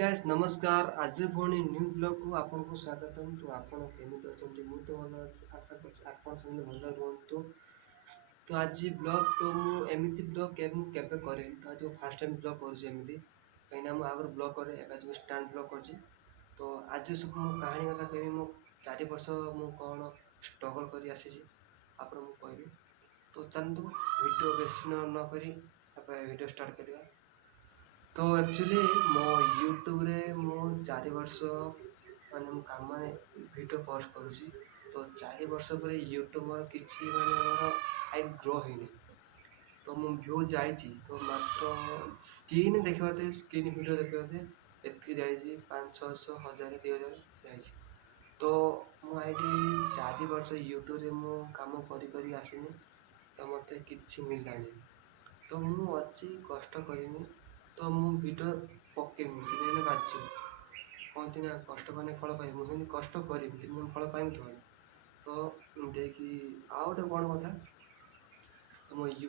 Guys नमस्कार। आज पुणी न्यू ब्लॉग को आपन को स्वागतम। तो आपन केमिति अछंती मु तो भल अछि, आशा करछि आपन सब भल रहंतु। तो आज ब्लॉग तो मु एमिति ब्लॉग केबे करे तो आज फर्स्ट टाइम ब्लॉग करूछि एमिति कहिना मु आगर ब्लॉग करे एबा जो स्टैंड ब्लॉग करछि। तो आज सब मु कहानी कथा कहबी। मु 4 वर्ष मु कोन स्ट्रगल करी आसी आपन मु कहबी। तो चलतु वीडियो बेसी न करी अब वीडियो स्टार्ट करिया। तो एक्चुअली मो यूट्यूब रे मो 4 वर्ष माने मु काम माने वीडियो पोस्ट करूची। तो 4 वर्ष पर यूट्यूब मोर किछि माने मोर हाइट ग्रो हेनी। तो मु व्यू जाइछि तो मात्र स्क्रीन देखबाते स्क्रीन वीडियो देखबाते एतकी जाइछि 500 600 1000 2000 जाइछि। तो मु आइडी 4 वर्ष यूट्यूब रे मु काम करी करी आसिनी। तो मते किछि मिललानी। तो मु अच्छी कष्ट करिनी। तो मु वीडियो पकेमी दिने बाजू कहती ना कष्ट करने फल पाइबे। मुझे कष्ट करी फल पाइबी तो देखी आउ गोटे कौन कथा।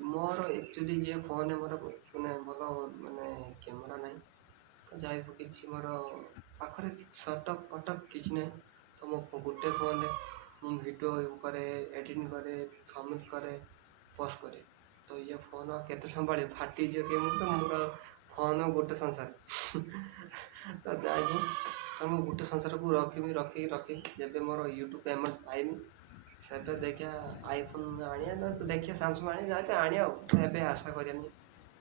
मोर एक्चुअली ये फोन मोर मैंने भल माने कैमेरा ना तो जाए कि मोर पाखे सटक फटक किसी ना। तो मो गोटे फोन मु वीडियो करे एडिटिंग करे सबमिट करे पोस्ट करे। तो ये फोन केते संभाले फाटी जो के मोर फोन गोटे संसार तो जाए तो मु गोटे संसार को रखी रखी रखी जब मोर यूट्यूब पेमेंट पाइबी से देखिया आईफोन आनिया तो देखिए सैमसंग आनी जाके आनिया तो आशा करें।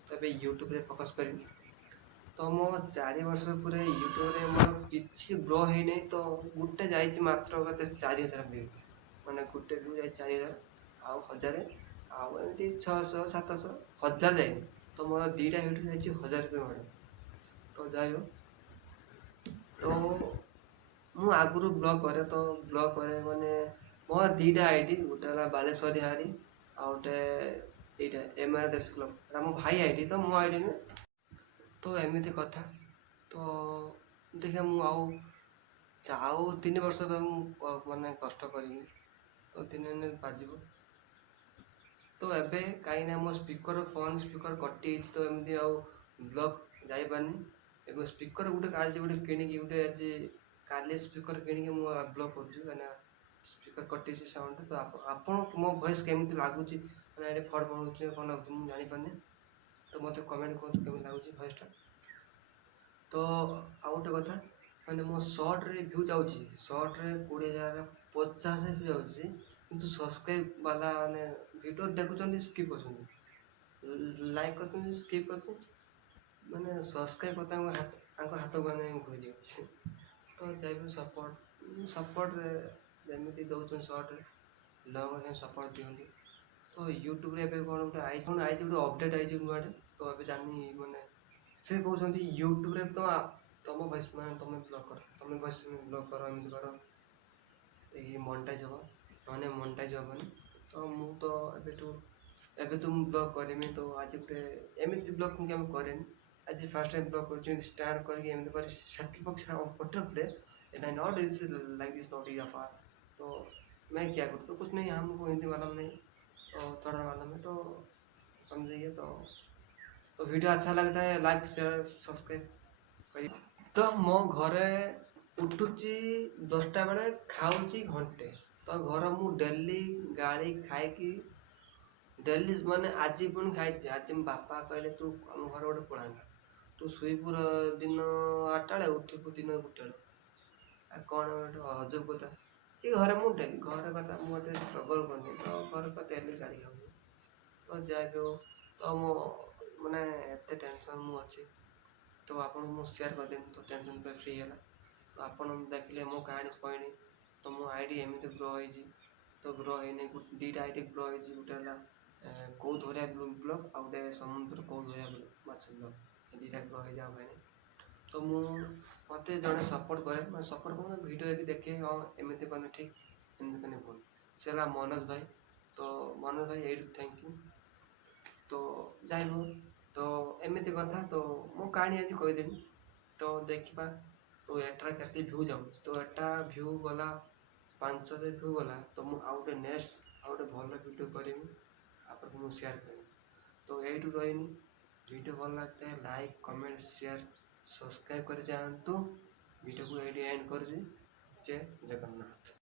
तो यूट्यूब रे फोकस करी। तो मो 4 वर्ष पूरे यूट्यूब रे मोर किछि ग्रो है नहीं। तो गोटे जाइछि मात्र कते 4000 व्यू माने गोटे व्यू जाई 4000 आउ 1000 आउ एमती 600 700 1000 जाए। तो मोर दीटा वीडियो जाइछि 1000 रुपये माने। तो जाइयो तो मु आगुरु ब्लॉग करे तो ब्लॉग करे माने मोर दीटा आईडी गोटे हला बालेश्वर हारी आ गोटे एटा एमआर देश क्लब मो भाई आईडी तो मो आईडी में। तो एमिति कथा। तो देखिए मु आउ 3 वर्ष पे मु माने कष्ट करी तो 3 दिन बाजिबो। तो एबे कहीं ना मो स्पीकर फोन स्पीकर कटी तो एमती आउ ब्लॉग जाई पानी। एबे स्पीकर गुटे काल जे गुटे किनी कि गुटे जे काले स्पीकर किनी कि मु ब्लॉग करू कना स्पीकर कटी से साउंड। तो आपन मो वॉइस केमिति लागुची माने एडे फर पडुची कोन मु जानि पानी। तो मते कमेंट करतो केमिति लागुची वॉइस टा। तो आउ गोटे कथा माने मो शॉर्ट रे व्यू जाउची शॉर्ट रे 20000 50 व्यू जाउची किंतु सब्सक्राइब वाला माने वीडियो देखुचंदी स्किप करछंदी लाइक करछंदी स्किप करछंदी माने सब्सक्राइब करता हाथ माने भूल जाउची। तो चाहिए सपोर्ट सपोर्ट रे जेमिति दउछन शॉर्ट रे लॉन्ग रे सपोर्ट दियंदी। तो यूट्यूब रे एबे कोन गोटे आईफोन आइछि गोटे अपडेट आइछि नुआटे। तो एबे जानि माने से कहउछंदी यूट्यूब रे तो तम वॉइस माने तमे ब्लॉग कर तमे वॉइस ब्लॉग कर एमति कर ए मोनेटाइज हो माने मोनेटाइज होबनी। तो मु तो एबे तो मु ब्लॉग करेमी। तो आज गोटे एमिति ब्लॉग कि हम करेनी आज फर्स्ट टाइम ब्लॉग कर स्टार्ट करके एमति कर settle box butterfly and I not is like this not is अफार। तो मैं क्या करूँ तो कुछ नहीं हमको हिंदी मालूम नहीं तो थोड़ा मालूम है तो समझिए। तो वीडियो अच्छा लगता है लाइक शेयर सब्सक्राइब करिए। तो मो घरे उठुची 10टा बेले खाऊची घंटे। तो घर मु डेली गाड़ी खाए कि डेली माने आज पुणी खाई आज बापा कहले तू आम घर गोटे पढ़ाना तू शुईपुर दिन 8टा बेले उठिबू दिन 1टा बेले कौन गोटे अजब कथा। ये घरे मु डेली घर कथा मुझे स्ट्रगल करनी तो घर का डेली गाड़ी खाऊँ। तो जाए तो मो माने एते टेंशन मु अच्छी। तो आपन मु शेयर कर देनी तो टेंशन पे फ्री है। तो आपन देखले मो कहानी कहनी तो मो आईडी एमिति ग्रो होइजी। तो ग्रो होइने दीटा आईडी ग्रो होइजी गोटे हला कौ धरिया ब्लॉग आ गोटे समुद्र कौ धरिया माछ ब्लॉग ए दीटा ग्रो हो जाओ भाई। तो मु मते जड़े सपोर्ट करे मैं सपोर्ट कर वीडियो देखे हाँ एमती कने ठीक एमती कने भूल से मनोज भाई। तो मनोज भाई ये थैंक यू। तो जाए तो एमती कथा। तो मो कहानी आज कहीदेनी तो देखा। तो एटार केते व्यू जाऊँ तो एटा व्यू गला 500 व्यू गला। तो मु आउ गोटे नेक्स्ट आउ गोटे भल वीडियो करी आप मुझे शेयर करी। तो यू रही वीडियो भल लगता है लाइक कमेंट शेयर ସବସ୍କ୍ରାଇବ୍ କରି ଯାଆନ୍ତୁ। ଭିଡ଼ିଓକୁ ଏଇଠି ଏଣ୍ଡ କରୁଛି। ଜୟ ଜଗନ୍ନାଥ।